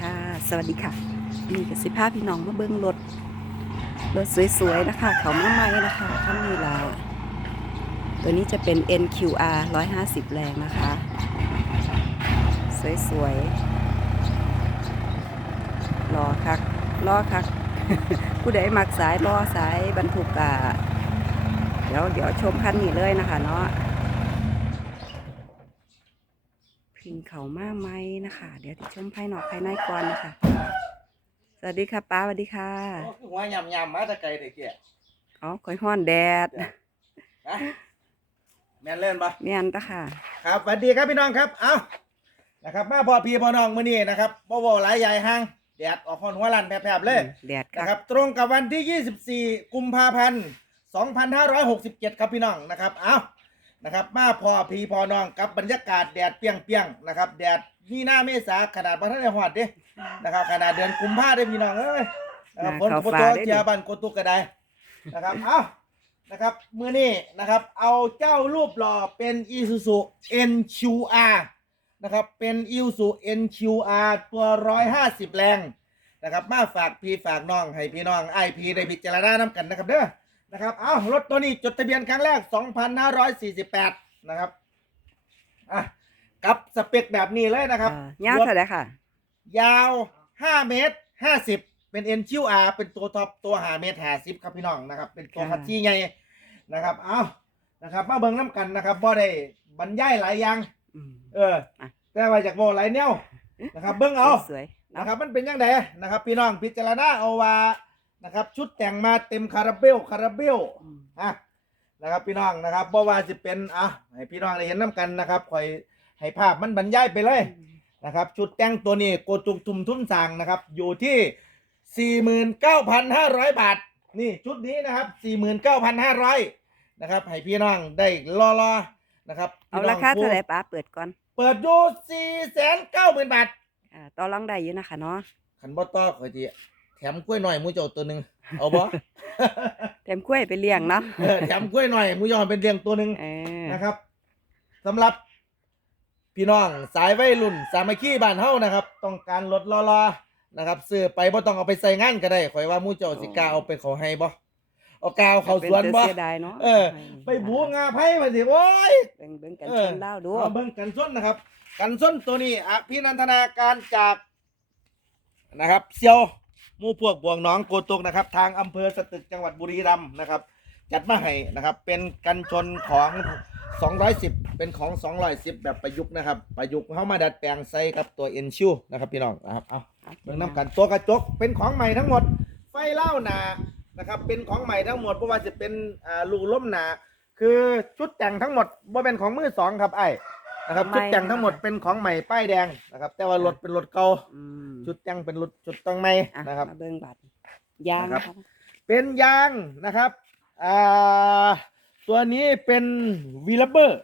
ค่ะ สวัสดีค่ะนี่กับสิภาพพี่น้องมาเบิ้งรถ รถสวยๆนะคะ เขามาใหม่นะคะข้างนี้ลาตัวนี้จะเป็น NQR 150 แรงนะคะ สวยๆรอคักรอคัก ผู้ใดมักสายรอสายบรรทุกกะเดี๋ยวเดี๋ยวชมคันนี้เลยนะคะเนาะ พิง เขามากไหมนะคะ เดี๋ยวที่ชมภายนอกภายในก่อนนะคะ สวัสดีค่ะป้าสวัสดีค่ะโอ้คือหัวยำยำมาแตะไกลเด็กเกี้ยอ๋อก้อยห้อนแดดฮะแม่นเล่นปะเมียนตะค่ะ ครับสวัสดีครับพี่น้องครับเอ้านะครับมาพอพี่พอน้องมื้อนี้นะครับบ่บ่หลายใหญ่ห้างแดดออกคนหัวลั่นแผบๆเลยแดดนะค่ะครับ ตรงกับวันที่ 24 กุมภาพันธ์ 2567 ครับพี่น้องนะครับ เอ้า นะครับ มาพอพี่พอน้องกับบรรยากาศแดดเปรี้ยงๆนะครับ แดดมีหน้าเมษาขนาดบ่ทันได้ฮอดเด้นะครับ ขนาดเดือนกุมภาได้พี่น้องเอ้ยนะครับฝนก็บ่ตกเจียบันกดตุกกระไดนะครับ เอ้านะครับมือนี้นะครับ เอาเจ้ารูปหล่อเป็น Isuzu NQR นะครับ เป็น Isuzu NQR ตัว 150 แรงนะครับ มาฝากพี่ฝากน้อง ให้พี่น้องไอพีได้พิจารณาน้ำกันนะครับเด้อ นะครับ เอารถตัวนี้จดทะเบียนครั้งแรก 2548 นะครับ อะ กับสเปคแบบนี้เลยนะครับเอ่อยาวเท่าไหร่ค่ะ ยาว 5 เมตร 50 เป็น NQR เป็นตัวท็อปตัวหาเมตร50ครับพี่น้องนะครับ เป็นตัวค่ะคัดที่ไงนะครับ เอานะครับ มาเบิ่งน้ำกันนะครับบ่ได้บรรยายหลายอย่างอืมเอออะแต่ว่าจากบ่หลายแนวนะครับ เบิ่งเอาสวยๆเนาะนะครับ มันเป็นยังไงนะครับ พี่น้องพิจารณาเอาว่า นะครับ ชุดแต่งมาเต็มคาราเบลคาราเบลอืมอะนะครับพี่น้องนะครับบ่ว่าสิเป็นอะให้พี่น้องได้เห็นน้ำกันนะครับคอยให้ภาพมันบรรยายไปเลยนะครับ ชุดแต่งตัวนี้โกจุกทุมทุ่มสางนะครับ อยู่ที่ 49,500 บาท นี่ชุดนี้นะครับ 49,500นะครับ ให้พี่น้องได้รอรอๆนะครับเอาพี่น้รางคาเท่าไหร่ผู้ป้าเปิดก่อน เปิดอยู่490,000 บาทอ่าต่อรองได้อยู่นะคะเนาะขันบ่ต่อขอยจี แถมกล้วยหน่อยหมูเจ้าตัวหนึ่งเอาบ่เต็มกล้วยไปเลี้ยงเนาะเออแถมกล้วยหน่อยหมูยอเป็นเลี้ยงตัวหนึ่งเออนะครับสำหรับ พี่น้องสายวัยรุ่น สามัคคีบ้านเฮานะครับ ต้องการรถรอๆนะครับซื้อไปบ่ต้องเอาไปใส่งานก็ได้ข่อยว่าหมู่เจ้าสิกล้าเอาไปเขาให้บ่เอากาวเขาสวนบ่ ป็แต่เสียดายเนาะเออ ไปบูงาไผมาสิโอ้ย เบิ่งเบิ่งกันเอชอนเล่าดูเอาเบิ่งกันส้นนะครับ กันส้นตัวนี้อภินันทนาการจากนะครับเซียวห มู่พวกบวงน้องโกตุกนะครับ ทางอำเภอสตึกจังหวัดบุรีรัมย์นะครับ จัดมาให้นะครับ เป็นกันชนของ 210 เป็นของ 210 แบบประยุกต์นะครับ ประยุกต์เข้ามาดัดแปลงใส่กับตัวเอ็นชิวนะครับพี่น้องนะครับเอาเบิ่งน้ำกันตัวกระจกเป็นของใหม่ทั้งหมด ไฟเล่าหนานะครับเป็นของใหม่ทั้งหมดเพราะว่าจะเป็นอ่าลูล้มหนา คือชุดแต่งทั้งหมดบ่เป็นของมือสองครับไอ้ นะครับชุดแต่งทั้งหมดเป็นของใหม่ป้ายแดงนะครับ แต่ว่ารถเป็นรถเก่าอืมชุดแต่งเป็นรถชุดต้องใหม่อะนะครับ มาเบิ่งบัตรยางนะครับนะคะเป็นยางนะครับอ่าตัวนี้เป็นวีลเบอร์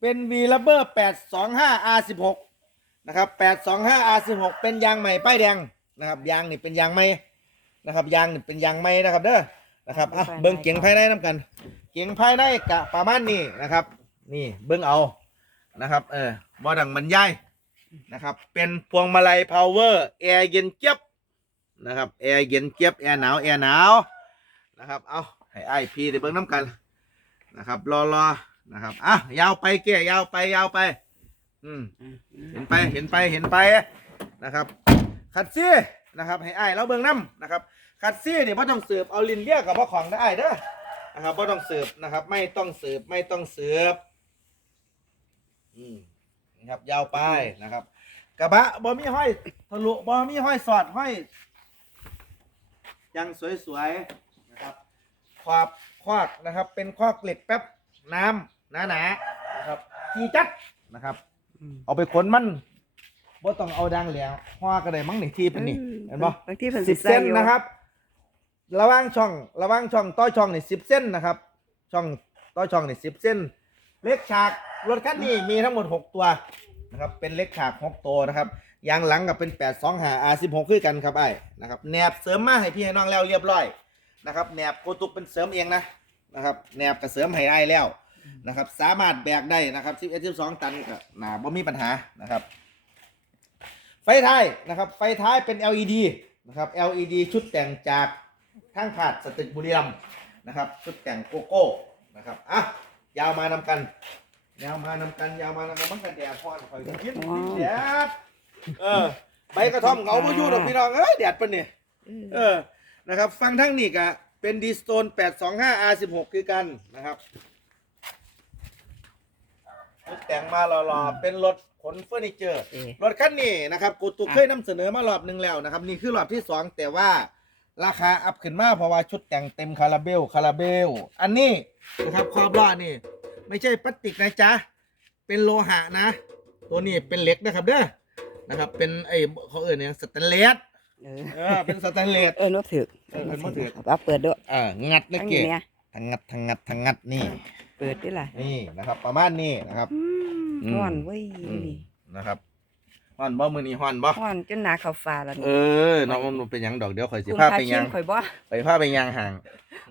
เป็นวีลเบอร์825 R16 นะครับ825 R16 เป็นยางใหม่ป้ายแดงนะครับยางนี่เป็นยางใหม่นะครับยางนี่เป็นยางใหม่นะครับเด้อนะครับอะเบิ้งเกียงภายในน้ำกัน เกียงภายในกะประมาณนี้นะครับ นี่เบิ้งเอา นะครับ เออบอดังบรรยายนะครับ เป็นพวงมาลัยพาวเวอร์แอร์เย็นเจี๊ยบนะครับแอร์เย็นเจี๊ยบแอร์หนาวแอร์หนาวนะครับเอาให้ไอพีได้เบิ่งน้ำกันนะครับรอรอนะครับอะยาวไปเกี่ยยาวไปยาวไป อืมเห็นไปเห็นไปเห็นไปนะครับขัดซี่นะครับให้ไอ้เราเบิ่งน้ำนะครับขัดซี่เนี่ยพ่ต้องเสิร์ฟเอาลินเลียกับพ่อของได้เด้อนะครับพ่ต้องเสิร์ฟนะครับ ไม่ต้องเสิร์ฟไม่ต้องเสิร์ฟ อืมนะครับยาวไปนะครับ กระบะบ่มีห้อยทะลุบ่มีห้อยสอดห้อยยังสวยๆนะครับขอบควักนะครับ เป็นควักเหล็กแป๊บน้ำหนาๆนะครับจีจัดนะครับอืมเอาไปขนมันบ่ต้องเอาดังแล้วห่อก็ได้มั้งนี่ที่เป็นนี่เห็นบ่บางที่เพิ่นสิสิบใส่เส้นอยู่นะครับระหว่างช่อง ระหว่างช่องต่อช่องนี่สิบเส้นนะครับ ช่องต่อช่องนี่สิบเส้น เล็กฉาก รถคันนี้มีทั้งหมดหกตัวนะครับ เป็นเล็กฉากหกตัวนะครับยางหลังกับเป็นแปดสองหาอาสิบหกคือกันครับไอ้นะครับแหนบเสริมมาให้พี่ให้น้องแล้วเรียบร้อยนะครับแหนบโกตุกเป็นเสริมเองนะนะครับแหนบกับเสริมให้ไอ้แล้วนะครับ สามารถแบกได้นะครับสิบเอ็ดสิบสองตันก็หนาบ่มีปัญหานะครับ ไฟท้ายนะครับ ไฟท้ายเป็น LED นะครับ LED ชุดแต่งจากทางขาดสตึกบุรีรัมนะครับ ชุดแต่งโกโก้นะครับอะยาวมานำกัน ยาวมานำกันยาวมานำกันมันกันแดดพอนคอยกันคิดว้าวแดดเออใบกระท่อมเขาไม่อยู่ดอกพี่น้องเอ้ยแดดปะเนี่ยเออนะครับฟังทั้งนี้กะเป็นดีสโตน825 R16 คือกันนะครับรถแต่งมาหล่อๆเป็นรถขนเฟอร์นิเจอร์เอ๊ะรถคันนี้นะครับกูตุกเคยนำเสนอมารอบหนึ่งแล้วนะครับ นี่คือรอบที่สองแต่ว่าราคาอัพขึ้นมาเพราะว่าชุดแต่งเต็มคาราเบลคาราเบล อันนี้นะครับขอบล้อนี่ ไม่ใช่พลาสติกนะจ๊ะ เป็นโลหะนะ ตัวนี้เป็นเหล็กนะครับเด้อนะครับ เป็นไอ้เขาเอ่ยเนี่ยสแตนเลสเออเออเป็นสแตนเลส เออโน้ตถือเออเออโน้ตถือครับเอาเปิดด้วยอ่างัดนะทั้งเก๋เนี้ยทางงัดทางงัดทางงัดนี่ เปิดได้ล่ะนี่นะครับ ประมาณนี้นะครับ อืมอืมฮ้อนเว้ยอืมนะครับ ฮอนบ่มือนี้ฮอนบ่ฮ้อนจนหนาเข้าฟ้าแล้วเอนี่อน้องมันเป็นหยังดอกเดี๋ยวข่อยสิคุมพาคาไปคิยัมงข่อยบ่ไปพาไปยังห่าง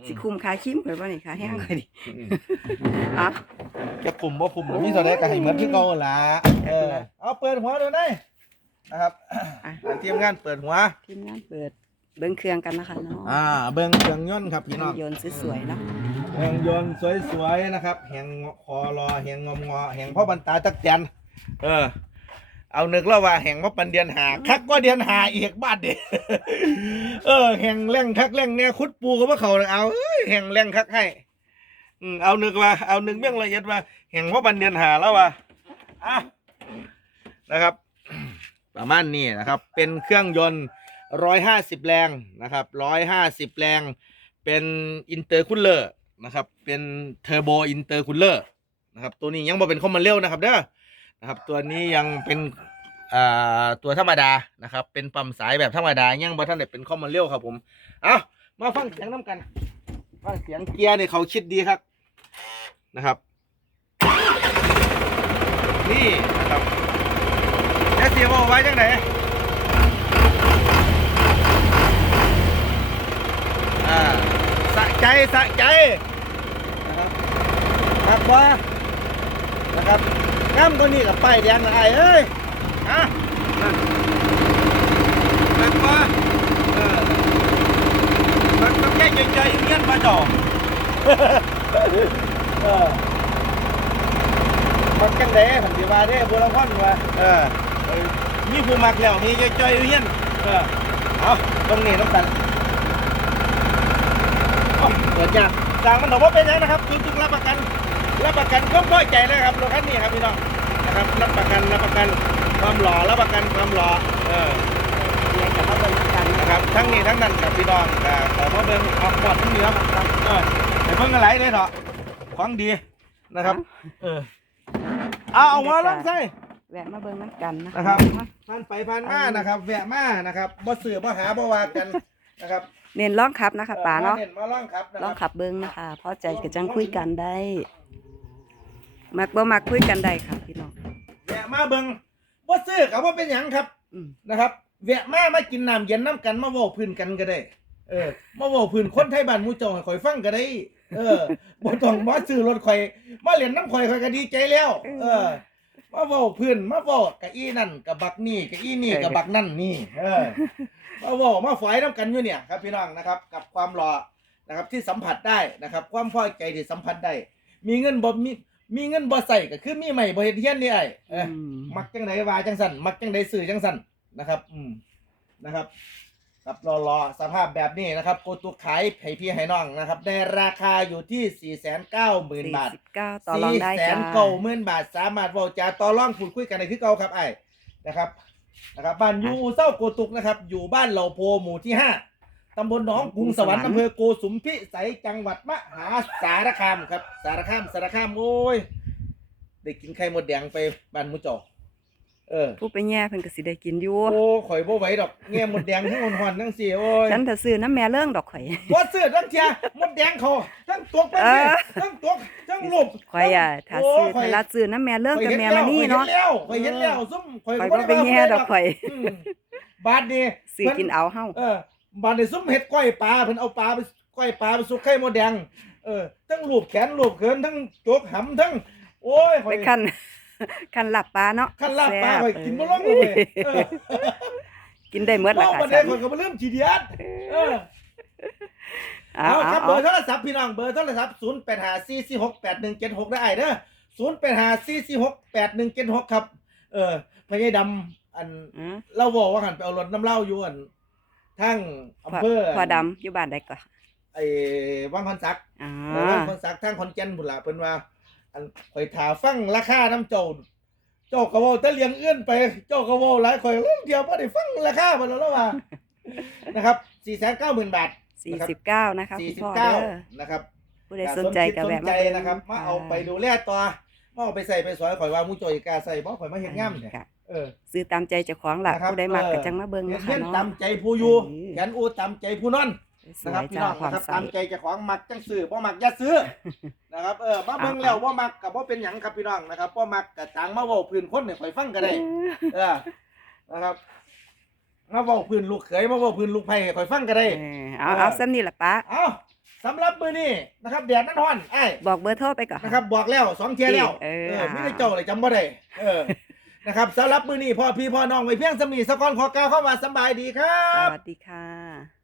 สิคุมคาคิมข่อยบ่นี่ขาแห้งข่อยดิอืมเอะจะคุมบ่คุมมีตัวใดก็ให้เหมือนที่เก่าล่ะเออเอาเปิดหัวดูได้นะครับอะ ทีมงานเปิดหัว ทีมงานเปิดเบิ่งเครื่องกันนะคะเนาะอ่า เบิ่งเครื่องยนต์ครับพี่น้อง โยนต์สวยๆเนาะแหงยนต์สวยๆนะครับแหงคอรอแหงงอมงอแหงพ่อบันตาตักจันเออ เอานึกแล้วว่าแหงว่าปันเดียนหาคักก็เดียนหาอีกบ้านเด็เออแหงแรงคักแรงเนี่ยคุดปูก็ว่าเขาเอาเอ้ยแหงแรงคักให้อืมเอานึกว่าเอานึกเบี้ยงละเอียดว่าแหงว่าปันเดียนหาแล้วว่าอะนะครับ ประมาณนี้นะครับ เป็นเครื่องยนต์ร้อยห้าสิบแรงนะครับร้อยห้าสิบแรง เป็นอินเตอร์คูลเลอร์นะครับ เป็นเทอร์โบอินเตอร์คูลเลอร์นะครับ ตัวนี้ยังบ่เป็นคอมมอนเร็วนะครับเด้อนะครับ ตัวนี้ยังเป็น ตัวธรรมดานะครับ เป็นปั๊มสายแบบธรรมดายังบ่ทันได้เป็นคอมมอนเร็วครับผม เอามาฟังเสียงน้ำกันฟังเสียงเกียร์เนี่ยเขาคิดดีครับนะครับ นี่นะครับแอสเซียบอกไว้จังไหนอ่าสะใจสะใจนะครับครับว่านะครับน้ำตัวนี้กับป้ายแดงนะไอ้เอ้ย อะนั่นว่าเออมันต้องแค่ใจๆเงี้ยนมาจ่อเออมันจังไดผมสิว่าเด้บัวละครว่าเออเออมีผู้มักแล้วมีใจๆเงี้ยนเออเอาตรงนี้น้ำกันเปิดยากสั่งมันบอกว่าเป็นยังนะครับคุณทุกรับประกันรับประกันก็พอใจเลยครับรถคันนี้ครับพี่น้องนะครับรับประกันรับประกัน ความหล่อรับประกันความหล่อเออเรียนกับมาเบิ่งกันนะนะครับทั้งนี้ทั้งนั้นกับพี่น้องแต่ขอมาเบิ่งออกบอดทั้งเหนือครับเออไปเบิ่งอะไรเลยเถอะของดีนะครับ เออเอาเอามาลองใส่แวะมาเบิ่งน้ำกันนะนะครับผ่านไปผ่านมานะครับแวะมานะครับบ่ซื้อบ่หาบ่ว่ากันนะครับเน้นร้องขับนะคะป๋าเนาะมเน้นมาลองครับนะลองครับขับเบิ้งนะคะพอใจก็จังคุยกันได้ มักบ่มักคุยกันได้ค่ะพี่น้องแวะมาเบิ่ง บ่ซื้อกับว่าเป็นหยังครับอืม นะครับแวะมามากินน้ำเย็นน้ำกันมาเว้าพื้นกันก็ได้ เออ มาเว้าพื้นคนไทยบ้านหมู่เจ้าให้ข่อยฟังก็ได้ เออบ่ต้องมาซื้อรถข่อย มาเล่นน้ำข่อยข่อยก็ดีใจแล้ว เออ มาเว้าพื้นมาเว้ากับอีนั่นกับบักนี่กับอีนี่กับบักนั่นนี่ เออ มาเว้ามาฝอยน้ำกันอยู่เนี่ยครับพี่น้องนะครับ กับความหล่อนะครับที่สัมผัสได้นะครับ ความพอใจที่สัมผัสได้ มีเงินบ่มี มีเงินบ่ใส่ก็คือมีใหม่บ่เฮ็ดเฮียนนี่ไอ้เออมมักจังไดว่าจังสันมักจังไดสื่อจังสันนะครับ อืมนะครับครับรอรอสภาพแบบนี้นะครับโกตุกขายให้พี่ให้น้องนะครับในราคาอยู่ที่สี่แสนเก้าหมื่นบาทสี่สิบเก้าต่อรองได้แสจ้านเก้าหมื่นบาท สามารถเว้าจาต่อรองพูดคุยกันในคือเก่าครับไอ้นะครับนะครับ บ้านอยูเศร้าโกตุกนะครับ อยู่บ้านเหล่าโพหมู่ที่ห้า ตำบลหนองกรุงสวรรค์อำเภอโกสุมพิสัยจังหวัดมหาสารคามครับ สารคามสารคามโอ้ยได้กินไข่มดแดงไปบ้านหมุจอเออผู้ไปแย่เพิ่นก็สิได้กินอยู่ โอ้ข่อยบ่ไหวดอกแง่มดแดงทั้งหอนๆทั้งสี่โอ้ยฉันถ้าซื้อน้ำแม่เรื่องดอกข่อยบ่ซื้อทั้งเทียมดแดงเขาทั้งตัวไปเอสิอทั้งตัวทั้งรูปข่อยอะถ้าซื้อถ้ารัดซื้อน้ำแม่เรื่องกับแม่มานี่เนาะข่อยเห็นแล้วข่อยเห็นแล้วซุ่มข่อยข่อยบ่บ่ได้ไปแย่ดอกข่อยอืมบาดนี้ซื้อกินเอาเฮาเออ บาดนี้ซุ่มเฮ็ดก้อยปลาเพิ่นเอาปลาไปก้อยปลาไปสุกไข่มดแดง เออทั้งรูปแขนรูปเขินทั้งจกหำทั้ง โอ้ยข่อไปยคั่นคันหลับปลาเนาะขั้นลาบปลาแซ่บข่อยกินบ่ลงเลยเออกินได้หมดเว้าละค่ะประเด็นข่อยก็บ่ลืมขี้เดียดเออ เอาเอาเอาครับเบอเอาร์โทรศัพท์พี่น้องเบอร์โทรศัพท์0 8 5 4 4 6 8 1 7 6ได้ไอ้เด้อ0 8 5 4 4 6 8 1 7 6ครับ เออพญายดำอันอืม เล่าบอกว่าหันไปเอารถน้ำเหล้าอยู่อัน ทั้งอำเภอพอดำอยู่บ้านใดก่อนไอ้วังคอนซักอ๋อเออวังคอนซักทั้งคอนเจนบุนละเพิ่นว่า อันข่อยถาฟังราคาน้ำเจ้าเจ้าก็เว้าแต่เลี้ยงเอื้อนไป เจ้าก็เว้าหลายข่อยเรื่องเดียวบ่ได้ฟังราคามันแล้วว่านะครับ490,000บาทสี่สิบเก้านะคะคุณพ่อเด้อ49นะครับผู้ใดสนใจก็แวะสนมาใจเบิ่งนะครับ มาเอาไปดูแลต่อ มาเอาไปใส่ไปสอยข่อยว่ามู้โจอยกล้าใส่บ่ข่อยมาเฮ็ดงามเนี่ยค่ะเออ ซื้อตามใจเจ้าของล่ะนะครับผู้ใดมักเออ ก็จังมาเบิ่งเฮ็ดนะคะเงินเนาะ ตามใจผู้อยู่เออแขนอูตามใจผู้นอนสนะวครับยพี่จ้าน้องความนะครับใส ตามใจเจ้าของมักจังซื้อบ่มักอย่าซื้อนะครับเออมาเบิ่งแล้วบ่มักก็บ่เป็นหยังครับพี่น้องนะครับบ่มักก็จางมาเว้าพื้นคนให้ข่อยฟังก็ได้ เออนะครับมาเว้าพื้นลูกเขยมาเว้าพื้นลูกไผให้ข่อยฟังก็ได้ เออเอาเอาซ้ำนี่ล่ะป้า เอา สำหรับมื้อนี้นะครับแดดมันร้อนไอ้บอกเบอร์โทรไปก่อน นะครับบอกแล้วสองเทียแล้วเออเออมีแต่เจ้าเลยจำบ่ได้เออนะครับสำหรับมื้อนี้พ่อพี่พ่อน้องไว้เพียงสำนีสะกอนขอกล่าวเข้ามาสำบายดีครัสบวัสดีค่ะ